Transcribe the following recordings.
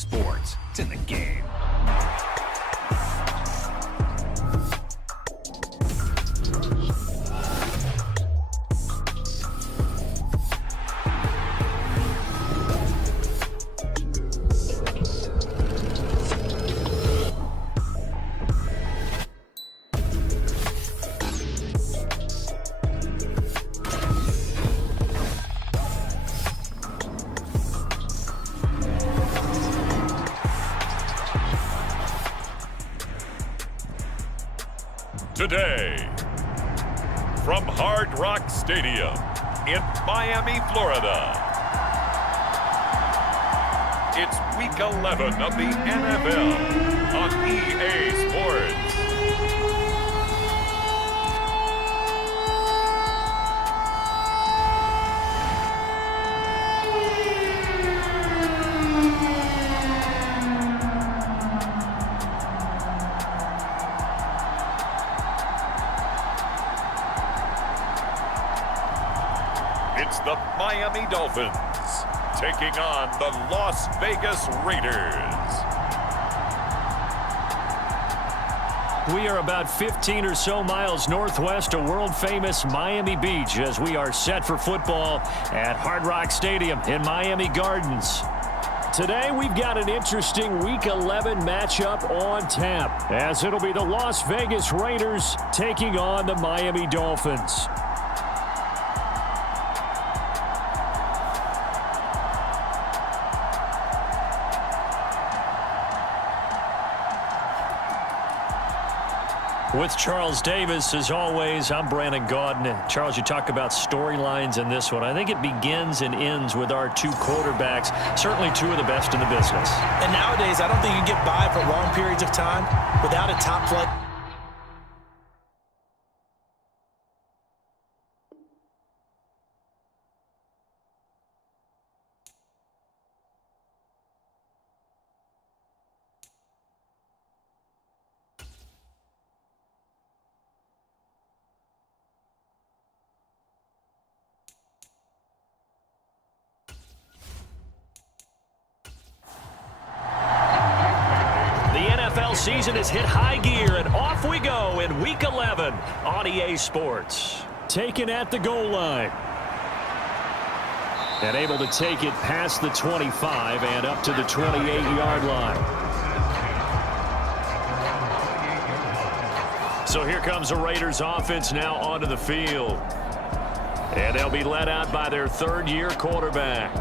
Sports. It's in the game. Today, from Hard Rock Stadium in Miami, Florida, it's Week 11 of the NFL on EA Sports. It's the Miami Dolphins taking on the Las Vegas Raiders. We are about 15 or so miles northwest of world-famous Miami Beach as we are set for football at Hard Rock Stadium in Miami Gardens. Today, we've got an interesting Week 11 matchup on tap, as it'll be the Las Vegas Raiders taking on the Miami Dolphins. With Charles Davis, as always, I'm Brandon Gaudin. Charles, you talk about storylines in this one. I think it begins and ends with our two quarterbacks, certainly two of the best in the business. And nowadays, I don't think you can get by for long periods of time without a top flight. Season has hit high gear, and off we go in Week 11 on EA Sports. Taken at the goal line. And able to take it past the 25 and up to the 28-yard line. So here comes the Raiders offense now onto the field. And they'll be led out by their third-year quarterback.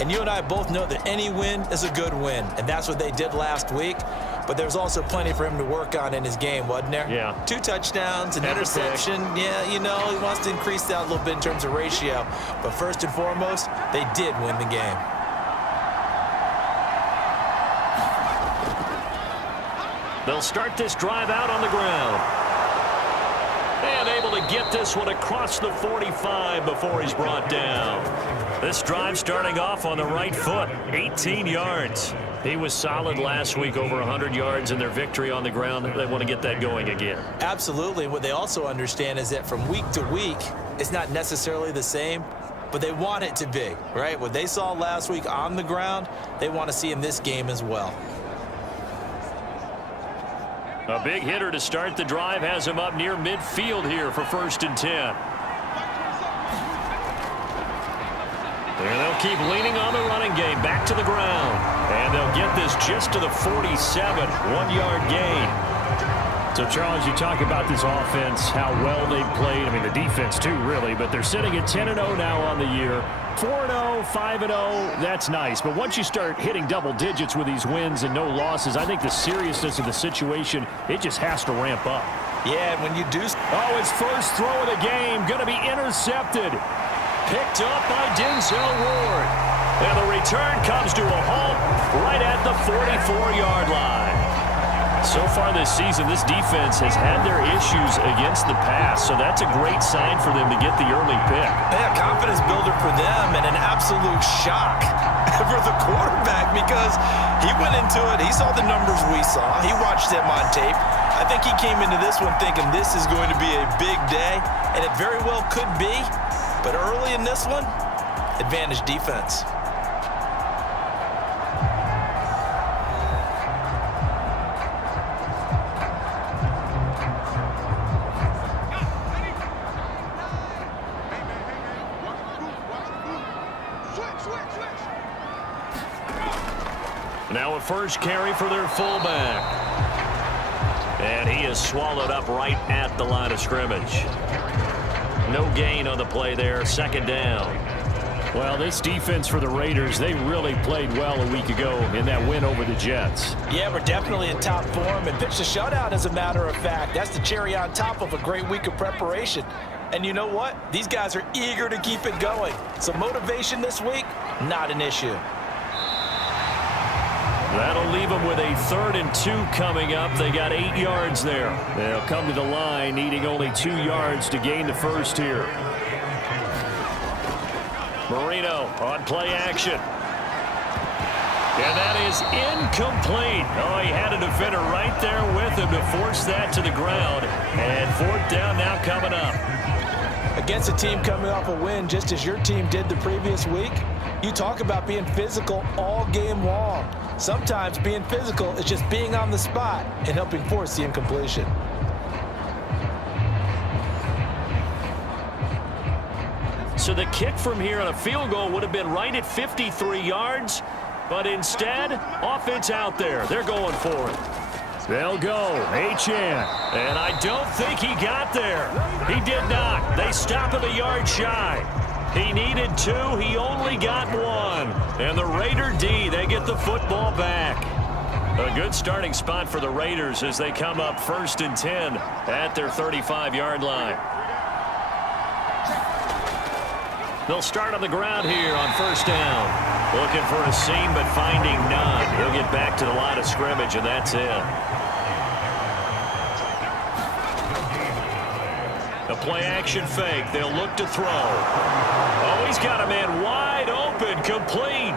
And you and I both know that any win is a good win, and that's what they did last week. But there's also plenty for him to work on in his game, wasn't there? Yeah. 2 touchdowns, an interception. Yeah, you know, he wants to increase that a little bit in terms of ratio. But first and foremost, they did win the game. They'll start this drive out on the ground. And able to get this one across the 45 before he's brought down. This drive starting off on the right foot, 18 yards. He was solid last week, over 100 yards in their victory on the ground. They want to get that going again. Absolutely. What they also understand is that from week to week, it's not necessarily the same, but they want it to be, right? What they saw last week on the ground, they want to see in this game as well. A big hitter to start the drive has him up near midfield here for 1st and 10. And they'll keep leaning on the running game, back to the ground. And they'll get this just to the 47, 1-yard gain. So, Charles, you talk about this offense, how well they've played. I mean, the defense, too, really. But they're sitting at 10-0 now on the year. 4-0, 5-0, that's nice. But once you start hitting double digits with these wins and no losses, I think the seriousness of the situation, it just has to ramp up. Yeah, when you do... Oh, his first throw of the game, going to be intercepted. Picked up by Denzel Ward. And the return comes to a halt right at the 44-yard line. So far this season, this defense has had their issues against the pass, so that's a great sign for them to get the early pick. Yeah, confidence builder for them and an absolute shock for the quarterback because he went into it. He saw the numbers we saw. He watched them on tape. I think he came into this one thinking this is going to be a big day, and it very well could be. But early in this one, advantage defense. Now a first carry for their fullback. And he is swallowed up right at the line of scrimmage. No gain on the play there, second down. Well, this defense for the Raiders, they really played well a week ago in that win over the Jets. Yeah, we're definitely in top form and pitched a shutout, as a matter of fact. That's the cherry on top of a great week of preparation. And you know what? These guys are eager to keep it going. So motivation this week, not an issue. That'll leave them with a 3rd and 2 coming up. They got 8 yards there. They'll come to the line needing only 2 yards to gain the first here. Marino on play action. And that is incomplete. Oh, he had a defender right there with him to force that to the ground. And 4th down now coming up. Against a team coming off a win just as your team did the previous week, you talk about being physical all game long. Sometimes being physical is just being on the spot and helping force the incompletion. So the kick from here on a field goal would have been right at 53 yards, but instead, offense out there. They're going for it. They'll go. Achane. And I don't think he got there. He did not. They stop him a yard shy. He needed 2. He only got 1. And the Raider D, they get the football back. A good starting spot for the Raiders as they come up 1st and 10 at their 35-yard line. They'll start on the ground here on 1st down. Looking for a seam, but finding none. He'll get back to the line of scrimmage, and that's it. A play-action fake. They'll look to throw. Oh, he's got a man wide open, complete.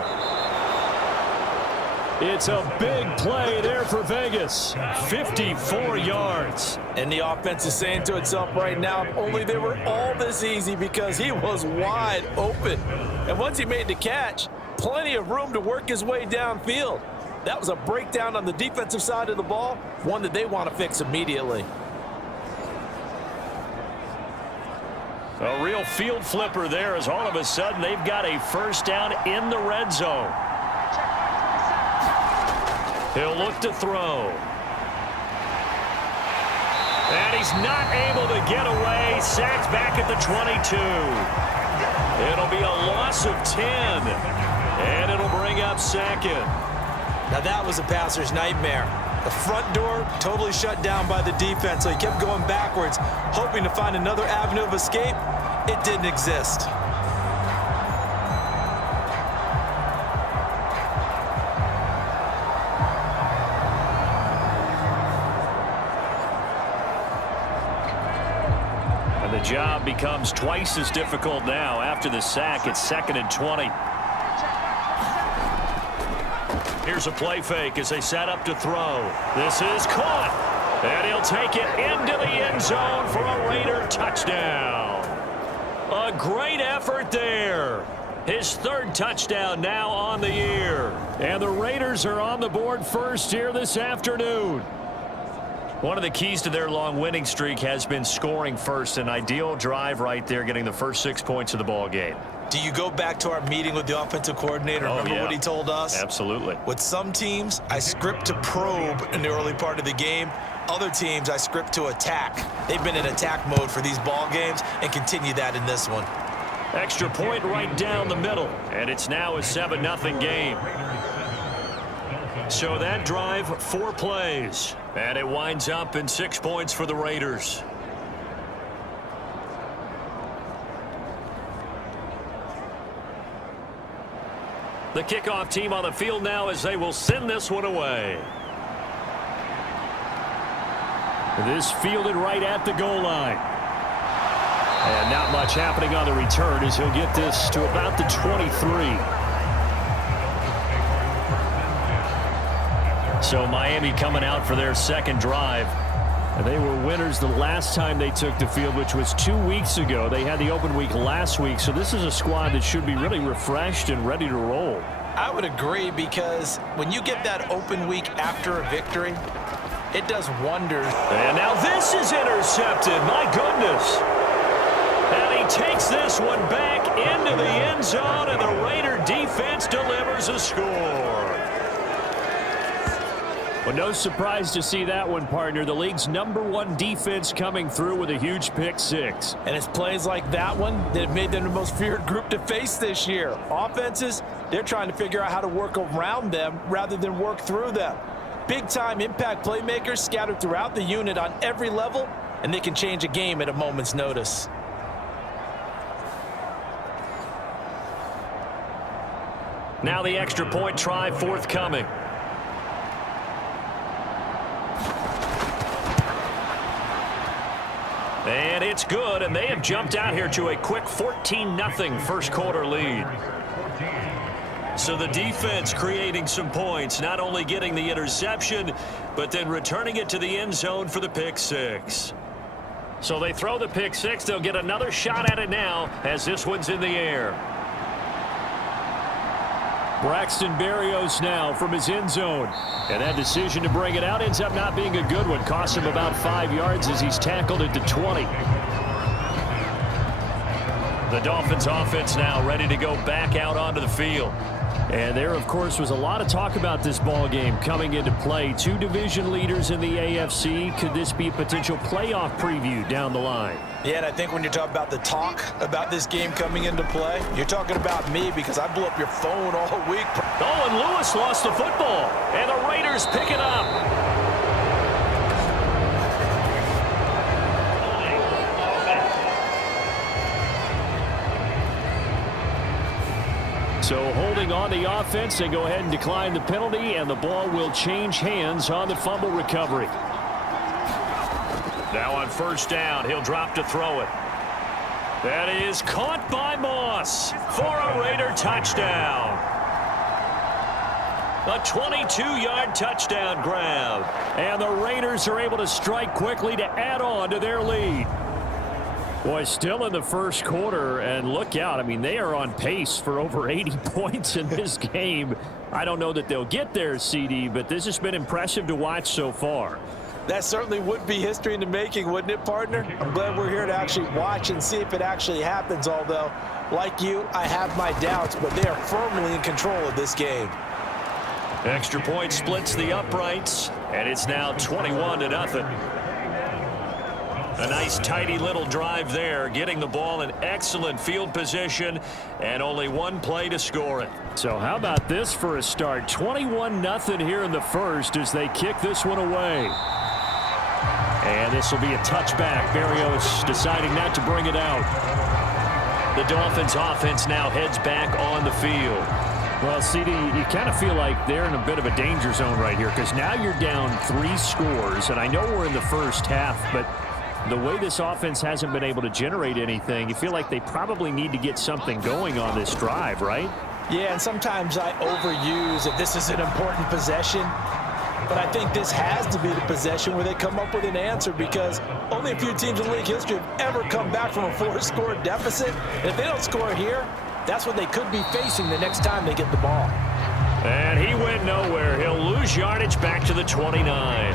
It's a big play there for Vegas. 54 yards. And the offense is saying to itself right now, if only they were all this easy, because he was wide open. And once he made the catch, plenty of room to work his way downfield. That was a breakdown on the defensive side of the ball, one that they want to fix immediately. A real field flipper there, as all of a sudden they've got a 1st down in the red zone. He'll look to throw. And he's not able to get away. Sacked back at the 22. It'll be a loss of 10. And it'll bring up 2nd. Now that was a passer's nightmare. The front door totally shut down by the defense, so he kept going backwards, hoping to find another avenue of escape. It didn't exist. And the job becomes twice as difficult now after the sack. It's 2nd and 20. Here's a play fake as they set up to throw. This is caught. And he'll take it into the end zone for a Raider touchdown. A great effort there. His 3rd touchdown now on the year. And the Raiders are on the board first here this afternoon. One of the keys to their long winning streak has been scoring first. An ideal drive right there, getting the first 6 points of the ball game. Do you go back to our meeting with the offensive coordinator? Remember what he told us? Absolutely. With some teams, I script to probe in the early part of the game. Other teams, I script to attack. They've been in attack mode for these ball games and continue that in this one. Extra point right down the middle. And it's now a 7-0 game. So that drive, 4 plays. And it winds up in 6 points for the Raiders. The kickoff team on the field now as they will send this one away. This fielded right at the goal line. And not much happening on the return as he'll get this to about the 23. So Miami coming out for their 2nd drive. And they were winners the last time they took the field, which was 2 weeks ago. They had the open week last week, so this is a squad that should be really refreshed and ready to roll. I would agree, because when you get that open week after a victory, it does wonders. And now this is intercepted. My goodness. And he takes this one back into the end zone, and the Raider defense delivers a score. Well, no surprise to see that one, partner. The league's #1 defense coming through with a huge pick six. And it's plays like that one that have made them the most feared group to face this year. Offenses, they're trying to figure out how to work around them rather than work through them. Big-time impact playmakers scattered throughout the unit on every level, and they can change a game at a moment's notice. Now the extra point try forthcoming. And it's good, and they have jumped out here to a quick 14-0 first quarter lead. So the defense creating some points, not only getting the interception, but then returning it to the end zone for the pick six. So they throw the pick six. They'll get another shot at it now as this one's in the air. Braxton Berrios now from his end zone. And that decision to bring it out ends up not being a good one. Cost him about 5 yards as he's tackled it to 20. The Dolphins offense now ready to go back out onto the field. And there, of course, was a lot of talk about this ball game coming into play. 2 division leaders in the AFC. Could this be a potential playoff preview down the line? Yeah, and I think when you're talking about the talk about this game coming into play, you're talking about me because I blew up your phone all week. Oh, and Lewis lost the football. And the Raiders pick it up. So holding on the offense, they go ahead and decline the penalty, and the ball will change hands on the fumble recovery. Now on first down, he'll drop to throw it. That is caught by Moss for a Raider touchdown. A 22-yard touchdown grab. And the Raiders are able to strike quickly to add on to their lead. Boy, still in the first quarter, and look out. I mean, they are on pace for over 80 points in this game. I don't know that they'll get there, CD, but this has been impressive to watch so far. That certainly would be history in the making, wouldn't it, partner? I'm glad we're here to actually watch and see if it actually happens, although, like you, I have my doubts, but they are firmly in control of this game. Extra point splits the uprights, and it's now 21-0. A nice tidy little drive there, getting the ball in excellent field position, and only one play to score it. So how about this for a start? 21-0 here in the first as they kick this one away. And this will be a touchback. Berrios deciding not to bring it out. The Dolphins offense now heads back on the field. Well, CD, you kind of feel like they're in a bit of a danger zone right here because now you're down 3 scores, and I know we're in the first half, but the way this offense hasn't been able to generate anything, you feel like they probably need to get something going on this drive, right? Yeah, and sometimes I overuse that this is an important possession, but I think this has to be the possession where they come up with an answer because only a few teams in league history have ever come back from a 4-score deficit. And if they don't score here, that's what they could be facing the next time they get the ball. And he went nowhere. He'll lose yardage back to the 29.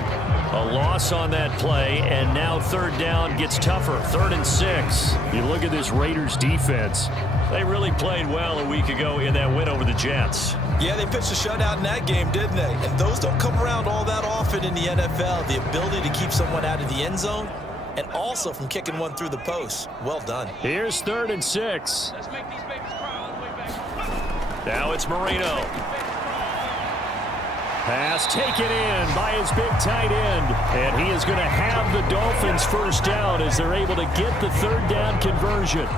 A loss on that play, and now third down gets tougher. 3rd and 6. You look at this Raiders defense. They really played well a week ago in that win over the Jets. Yeah, they pitched a shutout in that game, didn't they? And those don't come around all that often in the NFL. The ability to keep someone out of the end zone and also from kicking one through the post. Well done. Here's 3rd and 6. Now it's Marino. Pass taken in by his big tight end. And he is going to have the Dolphins first down as they're able to get the 3rd down conversion.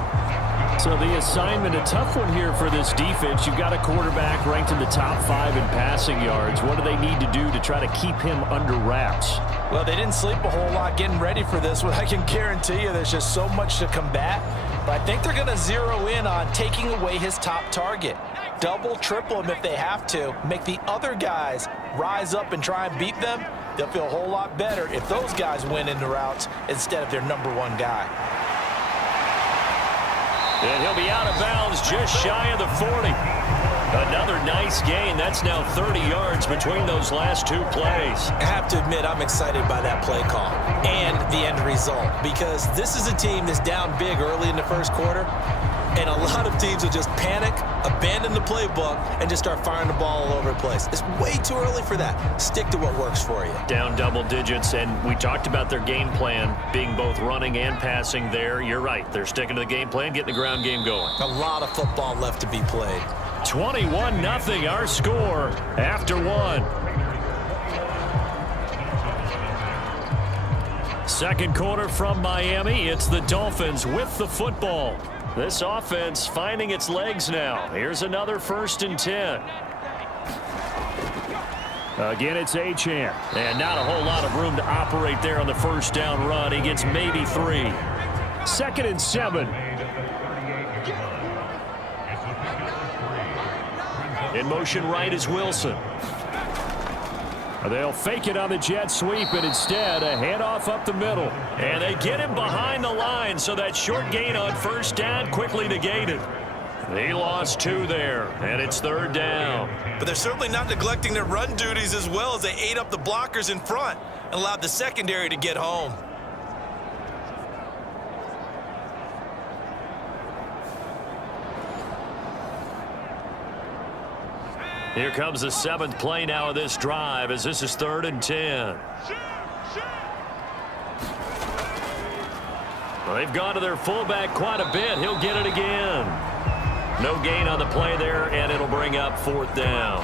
So the assignment, a tough one here for this defense. You've got a quarterback ranked in the top 5 in passing yards. What do they need to do to try to keep him under wraps? Well, they didn't sleep a whole lot getting ready for this one. I can guarantee you there's just so much to combat. But I think they're going to zero in on taking away his top target. Double, triple him if they have to. Make the other guys rise up and try and beat them. They'll feel a whole lot better if those guys win in the routes instead of their number 1 guy. And he'll be out of bounds just shy of the 40. Another nice gain. That's now 30 yards between those last 2 plays. I have to admit, I'm excited by that play call and the end result because this is a team that's down big early in the first quarter. And a lot of teams will just panic, abandon the playbook, and just start firing the ball all over the place. It's way too early for that. Stick to what works for you. Down double digits, and we talked about their game plan being both running and passing there. You're right. They're sticking to the game plan, getting the ground game going. A lot of football left to be played. 21-0 our score after one. Second quarter from Miami. It's the Dolphins with the football. This offense finding its legs now. Here's another 1st and 10. Again, it's Achane. And not a whole lot of room to operate there on the first down run. He gets maybe 3. 2nd and 7. In motion right is Wilson. They'll fake it on the jet sweep, and instead a handoff up the middle. And they get him behind the line, so that short gain on first down quickly negated. He lost 2 there, and it's 3rd down. But they're certainly not neglecting their run duties as well as they ate up the blockers in front and allowed the secondary to get home. Here comes the 7th play now of this drive as this is 3rd and 10. Well, they've gone to their fullback quite a bit. He'll get it again. No gain on the play there, and it'll bring up 4th down.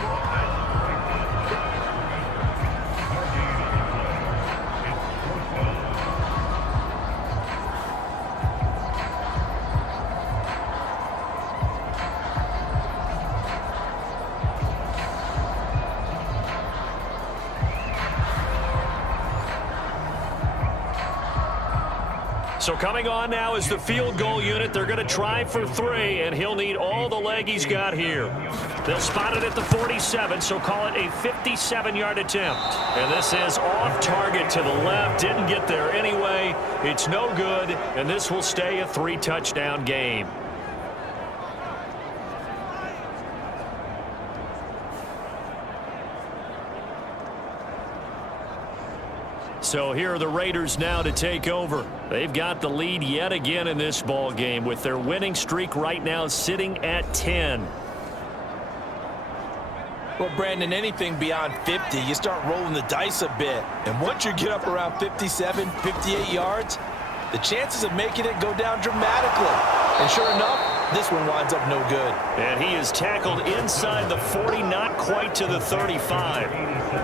So coming on now is the field goal unit. They're going to try for 3, and he'll need all the leg he's got here. They'll spot it at the 47, so call it a 57-yard attempt. And this is off target to the left. Didn't get there anyway. It's no good, and this will stay a 3-touchdown game. So here are the Raiders now to take over. They've got the lead yet again in this ball game with their winning streak right now sitting at 10. Well, Brandon, anything beyond 50, you start rolling the dice a bit. And once you get up around 57, 58 yards, the chances of making it go down dramatically. And sure enough, this one winds up no good. And he is tackled inside the 40, not quite to the 35.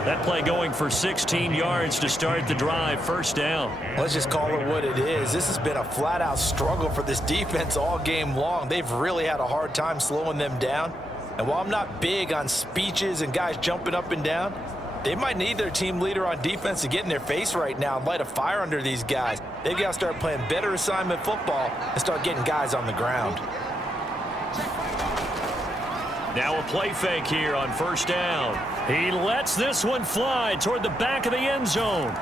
That play going for 16 yards to start the drive. 1st down. Let's just call it what it is. This has been a flat-out struggle for this defense all game long. They've really had a hard time slowing them down. And while I'm not big on speeches and guys jumping up and down, they might need their team leader on defense to get in their face right now and light a fire under these guys. They've got to start playing better assignment football and start getting guys on the ground. Now a play fake here on 1st down. He lets this one fly toward the back of the end zone.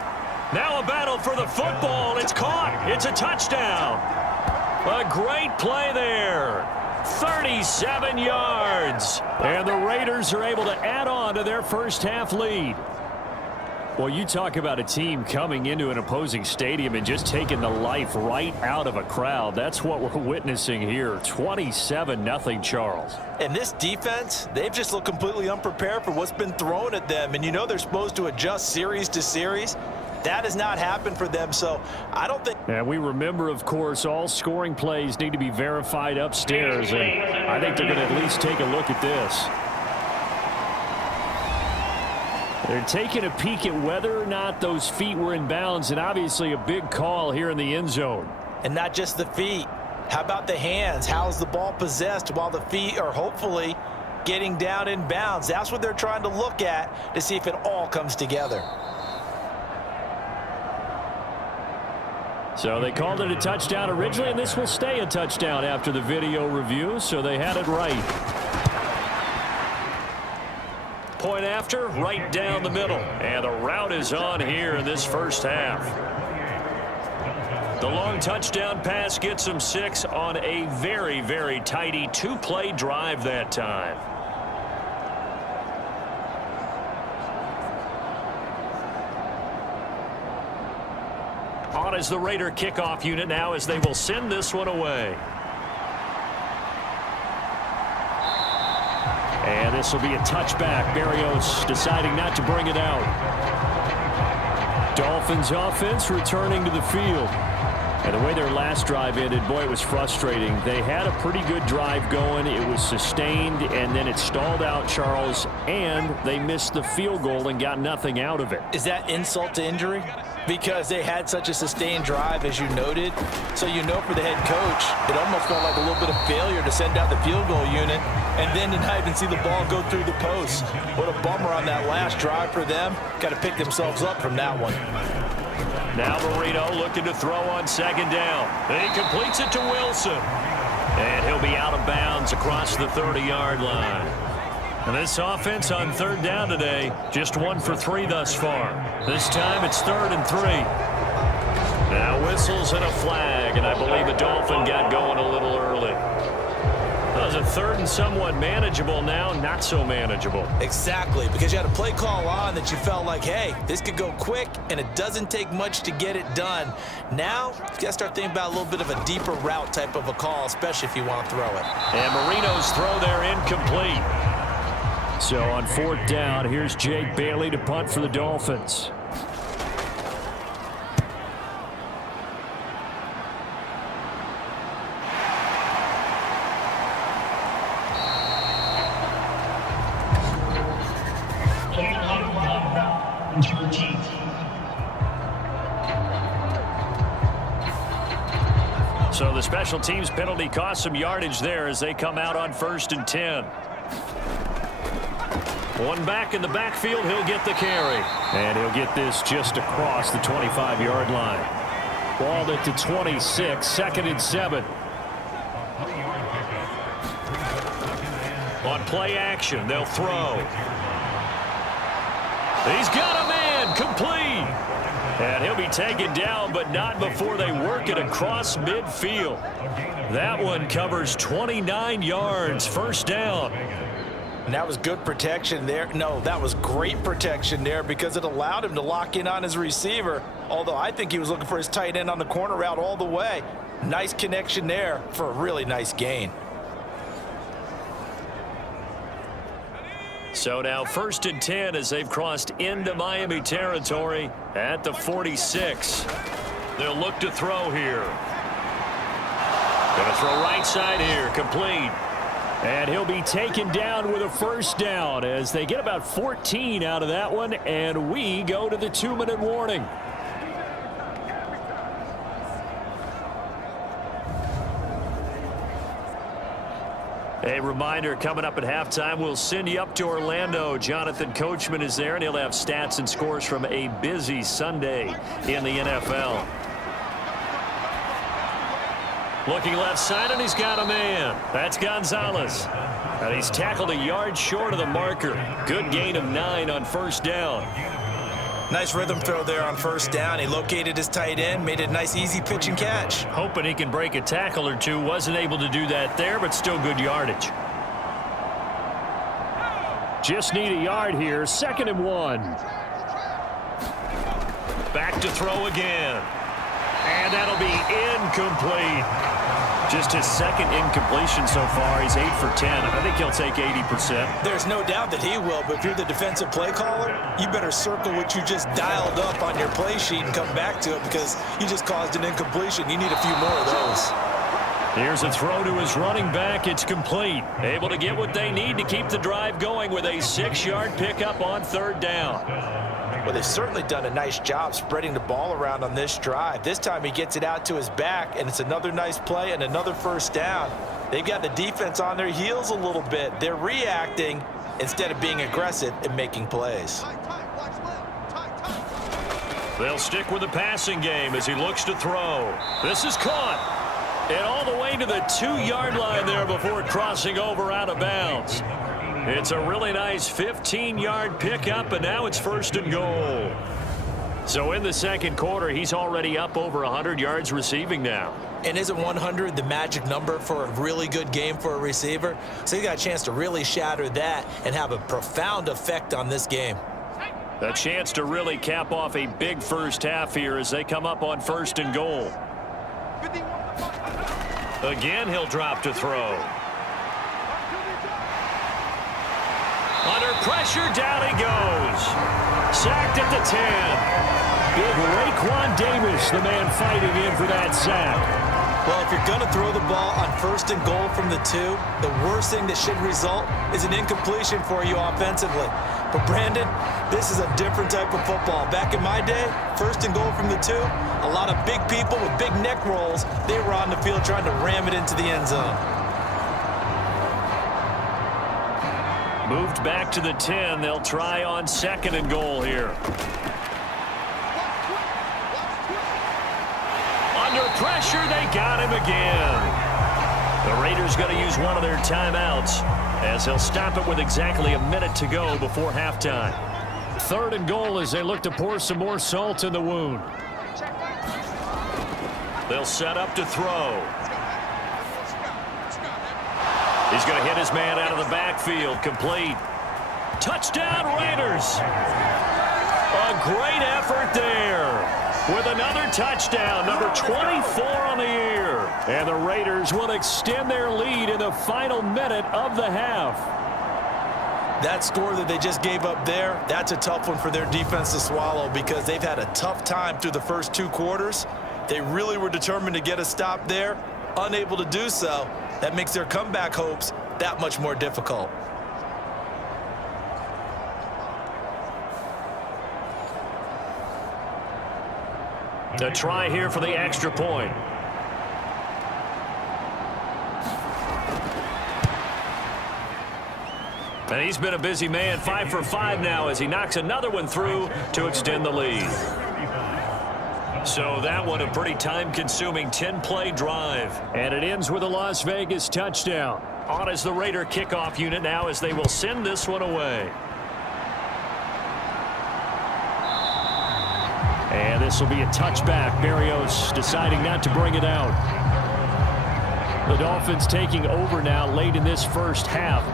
Now a battle for the football. It's caught. It's a touchdown. A great play there. 37 yards. And the Raiders are able to add on to their first half lead. Well, you talk about a team coming into an opposing stadium and just taking the life right out of a crowd. That's what we're witnessing here. 27-0, Charles. And this defense, they've just looked completely unprepared for what's been thrown at them. And you know they're supposed to adjust series to series. That has not happened for them, so I don't think... And we remember, of course, all scoring plays need to be verified upstairs, and I think they're going to at least take a look at this. They're taking a peek at whether or not those feet were in bounds, and obviously a big call here in the end zone. And not just the feet. How about the hands? How's the ball possessed while the feet are hopefully getting down in bounds? That's what they're trying to look at to see if it all comes together. So they called it a touchdown originally, and this will stay a touchdown after the video review, so they had it right. Point after, right down the middle. And the route is on here in this first half. The long touchdown pass gets them 6 on a very, very tidy 2-play drive that time. On is the Raider kickoff unit now as they will send this one away. And this will be a touchback. Berrios deciding not to bring it out. Dolphins offense returning to the field. And the way their last drive ended, boy, it was frustrating. They had a pretty good drive going. It was sustained, and then it stalled out, Charles, and they missed the field goal and got nothing out of it. Is that insult to injury? Because they had such a sustained drive, as you noted. So you know for the head coach, it almost felt like a little bit of failure to send out the field goal unit and then to not even see the ball go through the post. What a bummer on that last drive for them. Got to pick themselves up from that one. Now Marino looking to throw on second down. He completes it to Wilson. And he'll be out of bounds across the 30-yard line. And this offense on third down today, just 1 for 3 thus far. This time it's 3rd and 3. Now whistles and a flag, and I believe a Dolphin got going a little early. That was a 3rd and somewhat manageable, now not so manageable. Exactly, because you had a play call on that you felt like, hey, this could go quick, and it doesn't take much to get it done. Now, you got to start thinking about a little bit of a deeper route type of a call, especially if you want to throw it. And Marino's throw there incomplete. So on 4th down, here's Jake Bailey to punt for the Dolphins. So the special teams penalty cost some yardage there as they come out on 1st and 10. One back in the backfield, he'll get the carry. And he'll get this just across the 25-yard line. Balled at the 26, 2nd and 7. On play action, they'll throw. He's got a man, complete. And he'll be taken down, but not before they work it across midfield. That one covers 29 yards, 1st down. And that was good protection there. No, that was great protection there because it allowed him to lock in on his receiver, although I think he was looking for his tight end on the corner route all the way. Nice connection there for a really nice gain. So now 1st and 10 as they've crossed into Miami territory at the 46. They'll look to throw here. Going to throw right side here, complete. And he'll be taken down with a 1st down as they get about 14 out of that one, and we go to the 2-minute warning. A reminder, coming up at halftime, we'll send you up to Orlando. Jonathan Coachman is there, and he'll have stats and scores from a busy Sunday in the NFL. Looking left side, and he's got a man. That's Gonzalez. And he's tackled a yard short of the marker. Good gain of 9 on 1st down. Nice rhythm throw there on 1st down. He located his tight end, made it a nice easy pitch and catch. Hoping he can break a tackle or two. Wasn't able to do that there, but still good yardage. Just need a yard here. 2nd and 1. Back to throw again. And that'll be incomplete. Just his 2nd incompletion so far. He's 8 for 10. I think he'll take 80%. There's no doubt that he will, but if you're the defensive play caller, you better circle what you just dialed up on your play sheet and come back to it because you just caused an incompletion. You need a few more of those. Here's a throw to his running back. It's complete. Able to get what they need to keep the drive going with a 6-yard pickup on 3rd down. Well, they've certainly done a nice job spreading the ball around on this drive. This time he gets it out to his back, and it's another nice play and another 1st down. They've got the defense on their heels a little bit. They're reacting instead of being aggressive and making plays. They'll stick with the passing game as he looks to throw. This is caught. And all the way to the 2-yard line there before crossing over out of bounds. It's a really nice 15-yard pickup, and now it's 1st and goal. So in the 2nd quarter, he's already up over 100 yards receiving now. And isn't 100 the magic number for a really good game for a receiver? So he got a chance to really shatter that and have a profound effect on this game. A chance to really cap off a big 1st half here as they come up on 1st and goal. Again, he'll drop to throw. pressure, down he goes. Sacked at the 10. Big Raekwon Davis, the man fighting in for that sack. Well, if you're going to throw the ball on 1st and goal from the 2, the worst thing that should result is an incompletion for you offensively. But, Brandon, this is a different type of football. Back in my day, 1st and goal from the 2, a lot of big people with big neck rolls, they were on the field trying to ram it into the end zone. Moved back to the 10. They'll try on 2nd and goal here. Under pressure, they got him again. The Raiders going to use one of their timeouts as they'll stop it with exactly a minute to go before halftime. 3rd and goal as they look to pour some more salt in the wound. They'll set up to throw. He's going to hit his man out of the backfield. Complete. Touchdown, Raiders. A great effort there. With another touchdown, number 24 on the year. And the Raiders will extend their lead in the final minute of the half. That score that they just gave up there, that's a tough one for their defense to swallow because they've had a tough time through the first 2 quarters. They really were determined to get a stop there, unable to do so. That makes their comeback hopes that much more difficult. A try here for the extra point. And he's been a busy man, 5 for 5 now as he knocks another one through to extend the lead. So that one a pretty time-consuming 10-play drive. And it ends with a Las Vegas touchdown. On as the Raider kickoff unit now as they will send this one away. And this will be a touchback. Berrios deciding not to bring it out. The Dolphins taking over now late in this first half.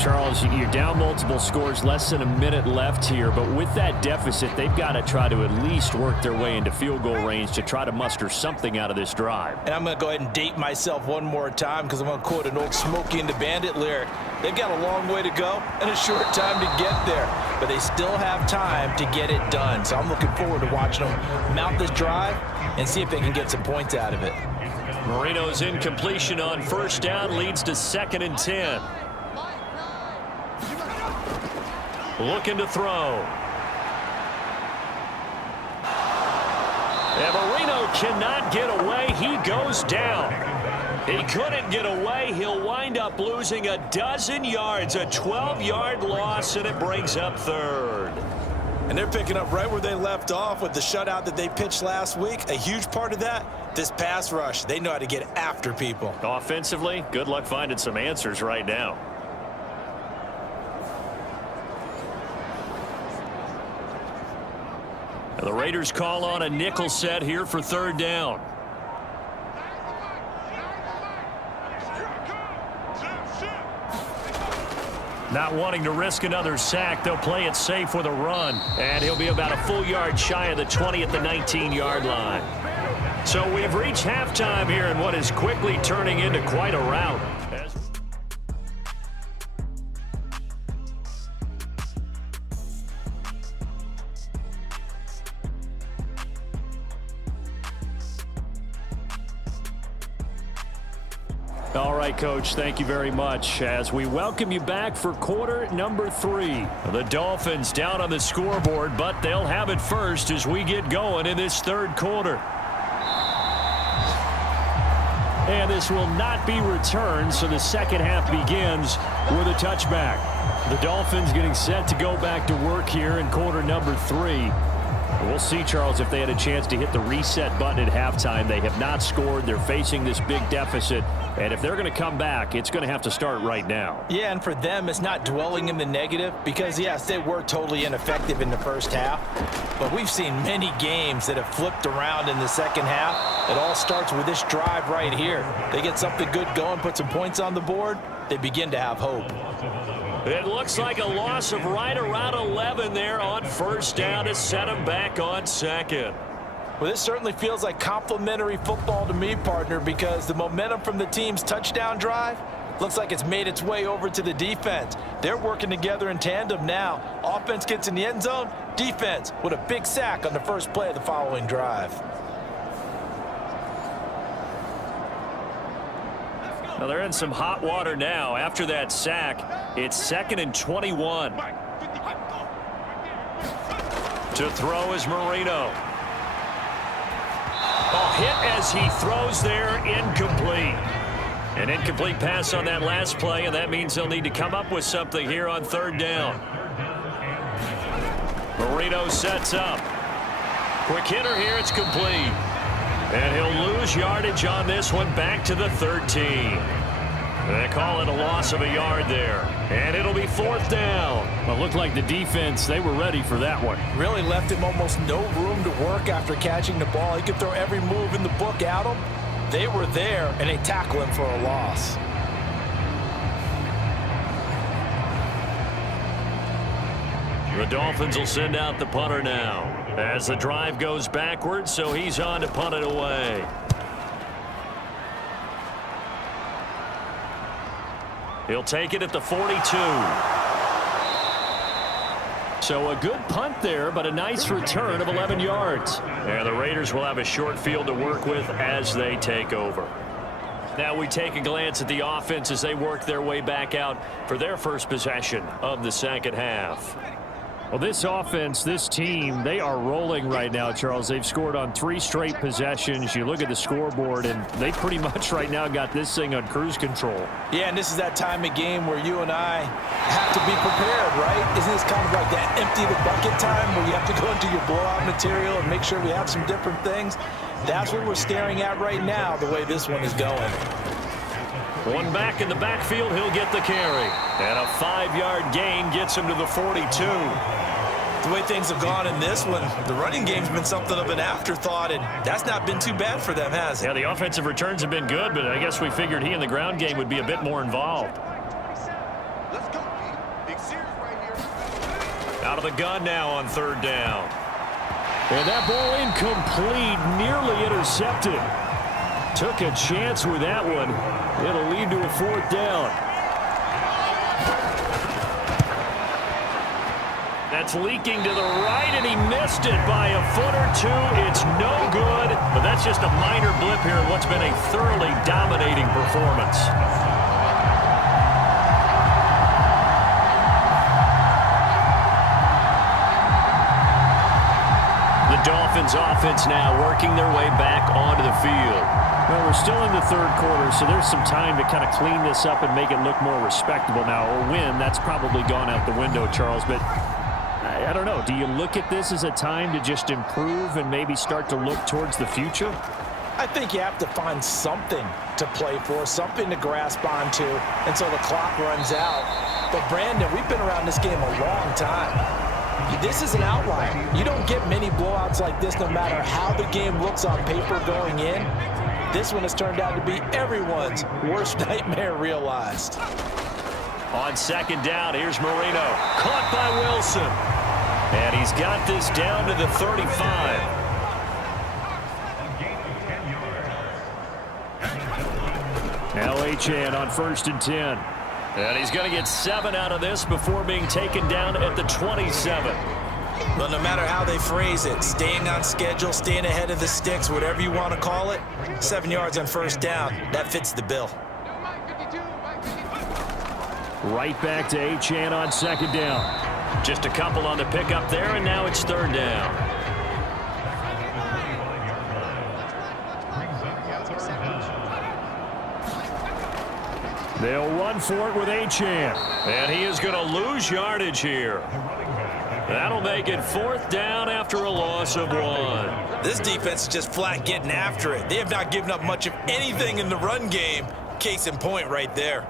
Charles, you're down multiple scores, less than a minute left here, but with that deficit, they've got to try to at least work their way into field goal range to try to muster something out of this drive. And I'm going to go ahead and date myself one more time because I'm going to quote an old Smokey and the Bandit lyric. They've got a long way to go and a short time to get there, but they still have time to get it done. So I'm looking forward to watching them mount this drive and see if they can get some points out of it. Marino's incompletion on 1st down leads to 2nd and 10. Looking to throw. And Marino cannot get away. He goes down. He couldn't get away. He'll wind up losing a dozen yards, a 12-yard loss, and it brings up 3rd. And they're picking up right where they left off with the shutout that they pitched last week. A huge part of that, this pass rush. They know how to get after people. Offensively, good luck finding some answers right now. The Raiders call on a nickel set here for 3rd down. Not wanting to risk another sack, they'll play it safe with a run. And he'll be about a full yard shy of the 20 at the 19-yard line. So we've reached halftime here in what is quickly turning into quite a rout. All right, Coach, thank you very much as we welcome you back for quarter number 3. The Dolphins down on the scoreboard, but they'll have it first as we get going in this 3rd quarter. And this will not be returned, so the second half begins with a touchback. The Dolphins getting set to go back to work here in quarter number 3. We'll see, Charles, if they had a chance to hit the reset button at halftime. They have not scored. They're facing this big deficit. And if they're going to come back, it's going to have to start right now. Yeah, and for them, it's not dwelling in the negative because, yes, they were totally ineffective in the first half. But we've seen many games that have flipped around in the second half. It all starts with this drive right here. They get something good going, put some points on the board, they begin to have hope. It looks like a loss of right around 11 there on 1st down to set them back on 2nd. Well, this certainly feels like complimentary football to me, partner, because the momentum from the team's touchdown drive Looks like it's made its way over to the defense. They're working together in tandem now. Offense gets in the end zone. Defense with a big sack on the first play of the following drive. Well, they're in some hot water now. After that sack, it's 2nd and 21. To throw is Marino. Hit as he throws there, incomplete. An incomplete pass on that last play, and that means they'll need to come up with something here on 3rd down. Marino sets up. Quick hitter here, it's complete. And he'll lose yardage on this one, back to the 13. They call it a loss of a yard there. And it'll be 4th down. Well, it looked like the defense, they were ready for that one. Really left him almost no room to work after catching the ball. He could throw every move in the book at him. They were there, and they tackle him for a loss. The Dolphins will send out the punter now as the drive goes backwards, so he's on to punt it away. He'll take it at the 42. So a good punt there, but a nice return of 11 yards. And the Raiders will have a short field to work with as they take over. Now we take a glance at the offense as they work their way back out for their first possession of the second half. Well, this offense, this team, they are rolling right now, Charles. They've scored on 3 straight possessions. You look at the scoreboard, and they pretty much right now got this thing on cruise control. Yeah, and this is that time of game where you and I have to be prepared, right? Isn't this kind of like that empty the bucket time where you have to go into your blowout material and make sure we have some different things? That's what we're staring at right now, the way this one is going. One back in the backfield, he'll get the carry. And a 5-yard gain gets him to the 42. The way things have gone in this one, the running game's been something of an afterthought, and that's not been too bad for them, has it? Yeah, the offensive returns have been good, but I guess we figured he in the ground game would be a bit more involved. Let's go, Big series right here. Out of the gun now on 3rd down. And that ball incomplete, nearly intercepted. Took a chance with that one. It'll lead to a 4th down. That's leaking to the right, and he missed it by a foot or 2. It's no good, but that's just a minor blip here in what's been a thoroughly dominating performance. The Dolphins offense now working their way back onto the field. Well, we're still in the 3rd quarter, so there's some time to kind of clean this up and make it look more respectable now. Or win, that's probably gone out the window, Charles. But I don't know. Do you look at this as a time to just improve and maybe start to look towards the future? I think you have to find something to play for, something to grasp onto until the clock runs out. But, Brandon, we've been around this game a long time. This is an outlier. You don't get many blowouts like this no matter how the game looks on paper going in. This one has turned out to be everyone's worst nightmare realized. On 2nd down, here's Marino. Caught by Wilson. And he's got this down to the 35. Now Achane on 1st and 10. And he's going to get 7 out of this before being taken down at the 27. Well, no matter how they phrase it, staying on schedule, staying ahead of the sticks, whatever you want to call it, 7 yards on 1st down, that fits the bill. Right back to Achane on 2nd down. Just a couple on the pickup there, and now it's 3rd down. They'll run for it with Achane. And he is going to lose yardage here. That'll make it 4th down after a loss of 1. This defense is just flat getting after it. They have not given up much of anything in the run game. Case in point right there.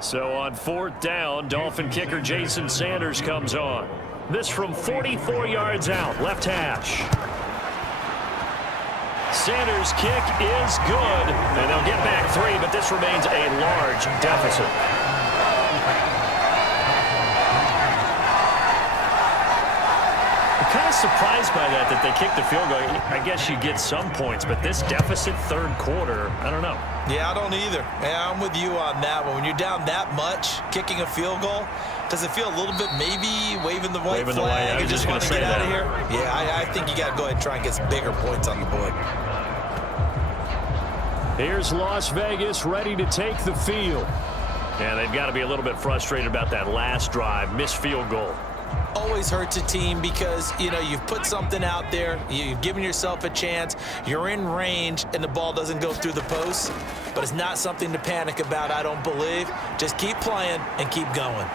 So on 4th down, Dolphin kicker Jason Sanders comes on. This from 44 yards out, left hash. Sanders' kick is good, and they'll get back 3, but this remains a large deficit. I'm kind of surprised by that they kicked the field goal. I guess you get some points, but this deficit third quarter, I don't know. Yeah, I don't either. Yeah, I'm with you on that one. When you're down that much, kicking a field goal, does it feel a little bit maybe waving the white flag and just want to get out of here? Yeah, I think you got to go ahead and try and get some bigger points on the board. Here's Las Vegas ready to take the field. And they've got to be a little bit frustrated about that last drive, missed field goal. Always hurts a team because, you know, you've put something out there, you've given yourself a chance, you're in range, and the ball doesn't go through the post. But it's not something to panic about, I don't believe. Just keep playing and keep going.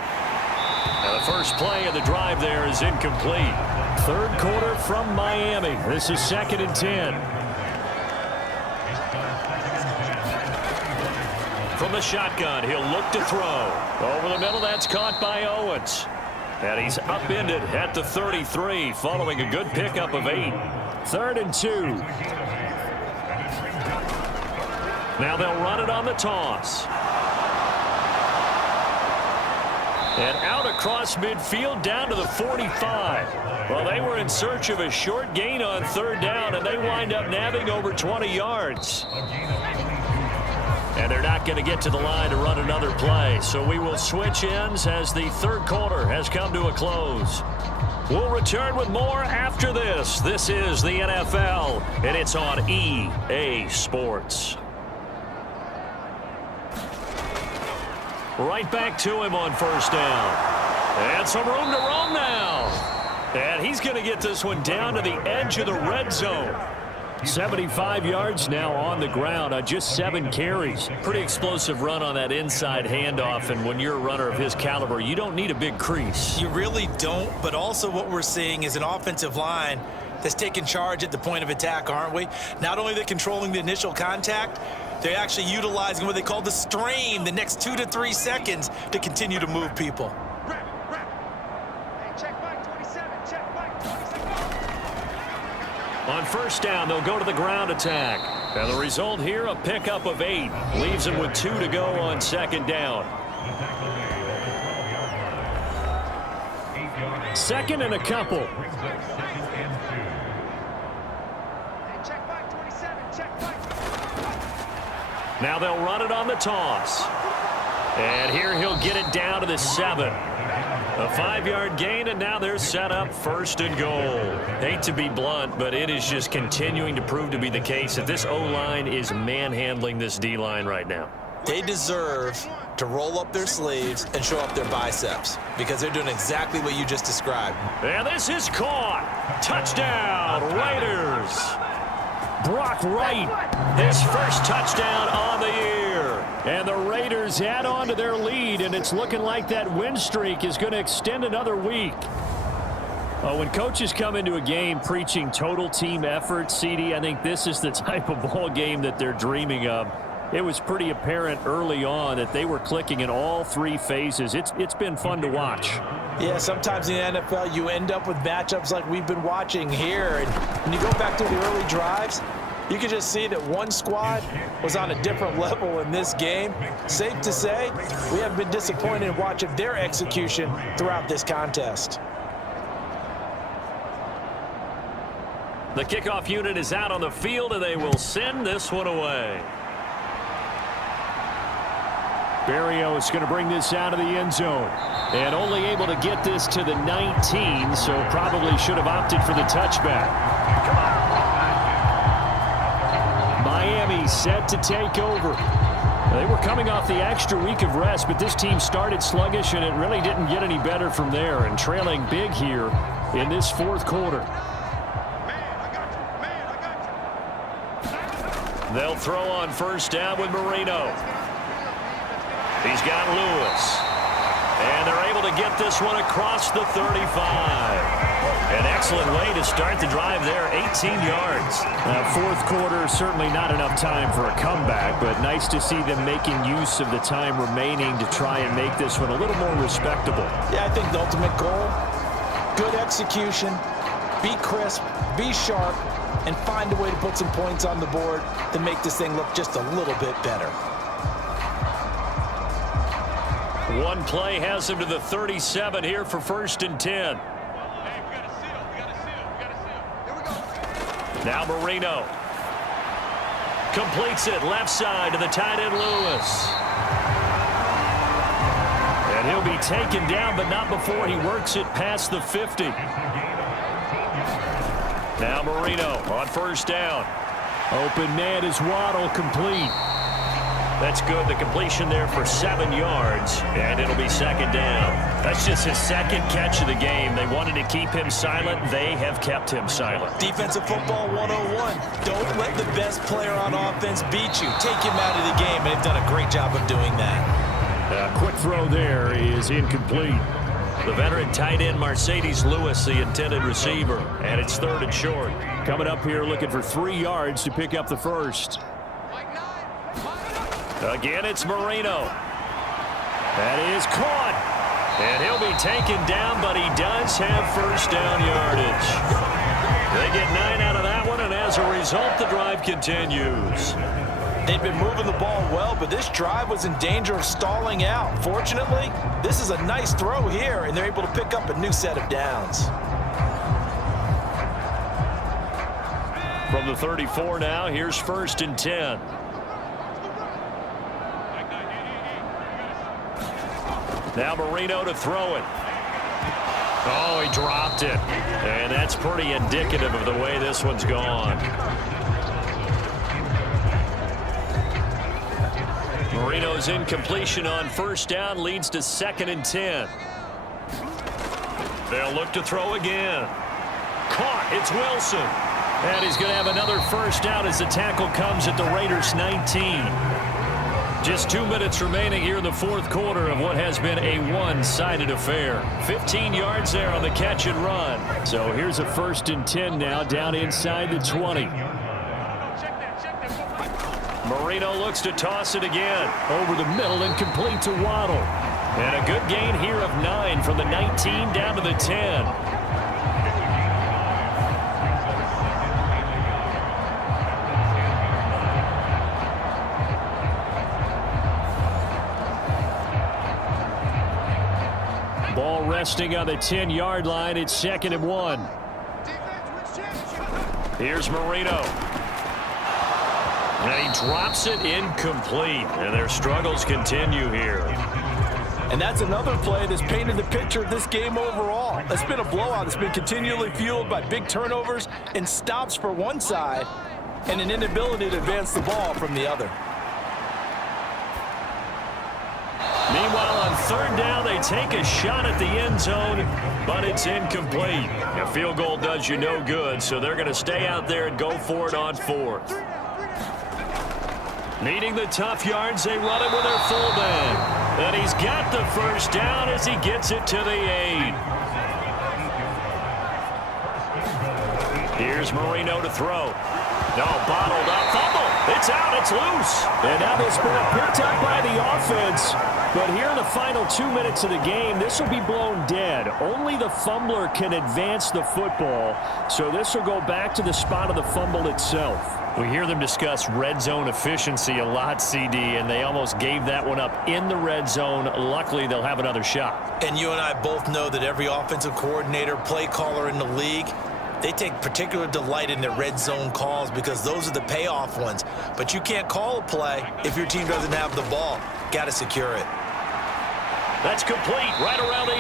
Now the first play of the drive there is incomplete. Third quarter from Miami. This is 2nd and 10. From the shotgun, he'll look to throw. Over the middle, that's caught by Owens. And he's upended at the 33, following a good pickup of 8. 3rd and 2. Now they'll run it on the toss. And out across midfield down to the 45. Well, they were in search of a short gain on 3rd down, and they wind up nabbing over 20 yards. And they're not going to get to the line to run another play. So we will switch ends as the third quarter has come to a close. We'll return with more after this. This is the NFL, and it's on EA Sports. Right back to him on 1st down. And some room to roam now. And he's going to get this one down to the edge of the red zone. 75 yards now on the ground on just 7 carries. Pretty explosive run on that inside handoff, and when you're a runner of his caliber, you don't need a big crease. You really don't, but also what we're seeing is an offensive line that's taking charge at the point of attack, aren't we? Not only are they controlling the initial contact, they're actually utilizing what they call the strain, the next 2 to 3 seconds, to continue to move people. On 1st down, they'll go to the ground attack. And the result here, a pickup of 8. Leaves them with 2 to go on 2nd down. 2nd and a couple. Now they'll run it on the toss. And here he'll get it down to the 7. A 5-yard gain, and now they're set up 1st and goal. Hate to be blunt, but it is just continuing to prove to be the case that this O-line is manhandling this D-line right now. They deserve to roll up their sleeves and show up their biceps because they're doing exactly what you just described. And this is caught. Touchdown, Raiders. Brock Wright, his first touchdown on the year. And the Raiders add on to their lead, and it's looking like that win streak is going to extend another week. When coaches come into a game preaching total team effort, CD, I think this is the type of ball game that they're dreaming of. It was pretty apparent early on that they were clicking in all 3 phases. It's been fun to watch. Yeah, sometimes in the NFL you end up with matchups like we've been watching here. And when you go back to the early drives, you can just see that one squad was on a different level in this game. Safe to say, we have been disappointed in watching their execution throughout this contest. The kickoff unit is out on the field, and they will send this one away. Barrio is going to bring this out of the end zone. And only able to get this to the 19, so probably should have opted for the touchback. Miami set to take over. They were coming off the extra week of rest, but this team started sluggish, and it really didn't get any better from there, and trailing big here in this 4th quarter. They'll throw on 1st down with Marino. He's got Lewis. And they're able to get this one across the 35. An excellent way to start the drive there, 18 yards. 4th quarter, certainly not enough time for a comeback, but nice to see them making use of the time remaining to try and make this one a little more respectable. Yeah, I think the ultimate goal, good execution, be crisp, be sharp, and find a way to put some points on the board to make this thing look just a little bit better. One play has him to the 37 here for 1st and 10. Now Marino completes it left side to the tight end Lewis. And he'll be taken down, but not before he works it past the 50. Now Marino on 1st down. Open man is Waddle, complete. That's good. The completion there for 7 yards, and it'll be 2nd down. That's just his 2nd catch of the game. They wanted to keep him silent. They have kept him silent. Defensive football 101. Don't let the best player on offense beat you. Take him out of the game, and they've done a great job of doing that. Quick throw there is incomplete. The veteran tight end Mercedes Lewis, the intended receiver, and it's 3rd and short. Coming up here looking for 3 yards to pick up the first. Again, it's Marino. That is caught. And he'll be taken down, but he does have 1st down yardage. They get 9 out of that one, and as a result, the drive continues. They've been moving the ball well, but this drive was in danger of stalling out. Fortunately, this is a nice throw here, and they're able to pick up a new set of downs. From the 34 now, here's 1st and 10. Now Marino to throw it. Oh, he dropped it. And that's pretty indicative of the way this one's gone. Marino's incompletion on 1st down leads to 2nd and 10. They'll look to throw again. Caught. It's Wilson. And he's going to have another 1st down as the tackle comes at the Raiders' 19. Just 2 minutes remaining here in the 4th quarter of what has been a one-sided affair. 15 yards there on the catch and run. So here's a 1st and 10 now down inside the 20. Marino looks to toss it again. Over the middle and complete to Waddle. And a good gain here of 9 from the 19 down to the 10. Ball resting on the 10-yard line. It's 2nd and 1. Here's Marino. And he drops it incomplete. And their struggles continue here. And that's another play that's painted the picture of this game overall. It's been a blowout. It's been continually fueled by big turnovers and stops for one side and an inability to advance the ball from the other. Meanwhile, on 3rd down, they take a shot at the end zone, but it's incomplete. A field goal does you no good, so they're going to stay out there and go for it on 4th. Needing the tough yards, they run it with their fullback. And he's got the 1st down as he gets it to the 8. Here's Marino to throw. No, bottled up, fumble. It's out, it's loose. And now this ball picked up by the offense. But here in the final 2 minutes of the game, this will be blown dead. Only the fumbler can advance the football. So this will go back to the spot of the fumble itself. We hear them discuss red zone efficiency a lot, CD, and they almost gave that one up in the red zone. Luckily, they'll have another shot. And you and I both know that every offensive coordinator, play caller in the league, they take particular delight in their red zone calls because those are the payoff ones. But you can't call a play if your team doesn't have the ball. Got to secure it. That's complete right around the 8.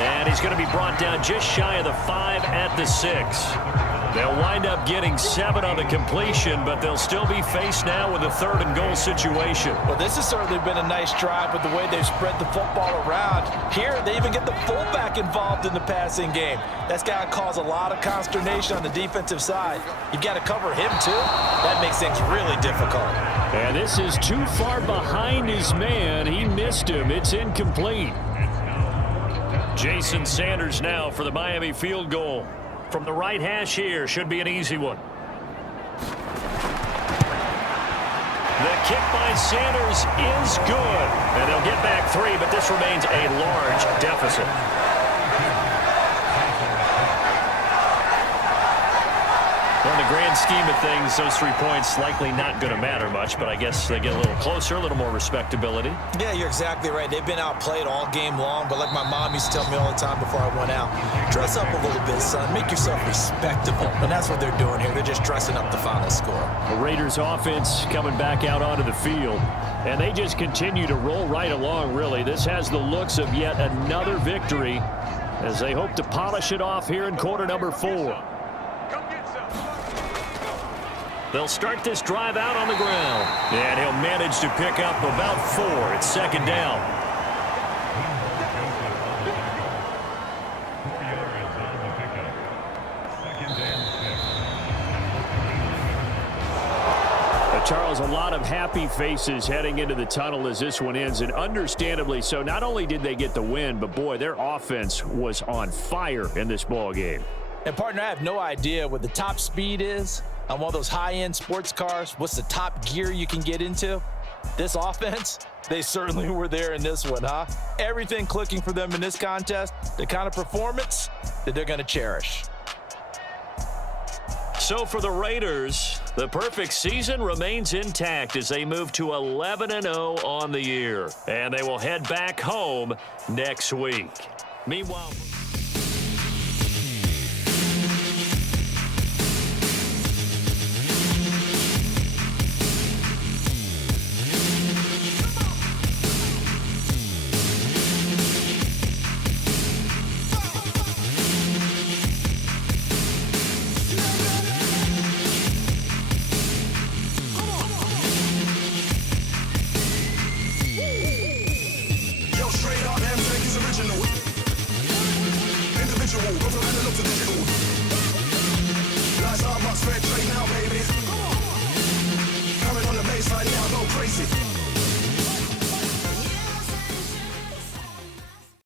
And he's going to be brought down just shy of the 5 at the 6. They'll wind up getting 7 on the completion, but they'll still be faced now with a 3rd and goal situation. Well, this has certainly been a nice drive with the way they've spread the football around. Here, they even get the fullback involved in the passing game. That's got to cause a lot of consternation on the defensive side. You've got to cover him, too. That makes things really difficult. And this is too far behind his man. He missed him. It's incomplete. Jason Sanders now for the Miami field goal. From the right hash here, should be an easy one. The kick by Sanders is good. And they'll get back 3, but this remains a large deficit. grand scheme of things, those 3 points likely not going to matter much, but I guess they get a little closer, a little more respectability. Yeah, you're exactly right. They've been outplayed all game long, but like my mom used to tell me all the time before I went out, dress up a little bit, son. Make yourself respectable. And that's what they're doing here. They're just dressing up the final score. The Raiders offense coming back out onto the field, and they just continue to roll right along, really. This has the looks of yet another victory as they hope to polish it off here in quarter number 4. They'll start this drive out on the ground, and he'll manage to pick up about 4. It's second down. Charles, a lot of happy faces heading into the tunnel as this one ends, and understandably so. Not only did they get the win, but boy, their offense was on fire in this ball game. And partner, I have no idea what the top speed is on one of those high-end sports cars. What's the top gear you can get into? This offense, they certainly were there in this one, huh? Everything clicking for them in this contest, the kind of performance that they're going to cherish. So for the Raiders, the perfect season remains intact as they move to 11-0 on the year. And they will head back home next week. Meanwhile...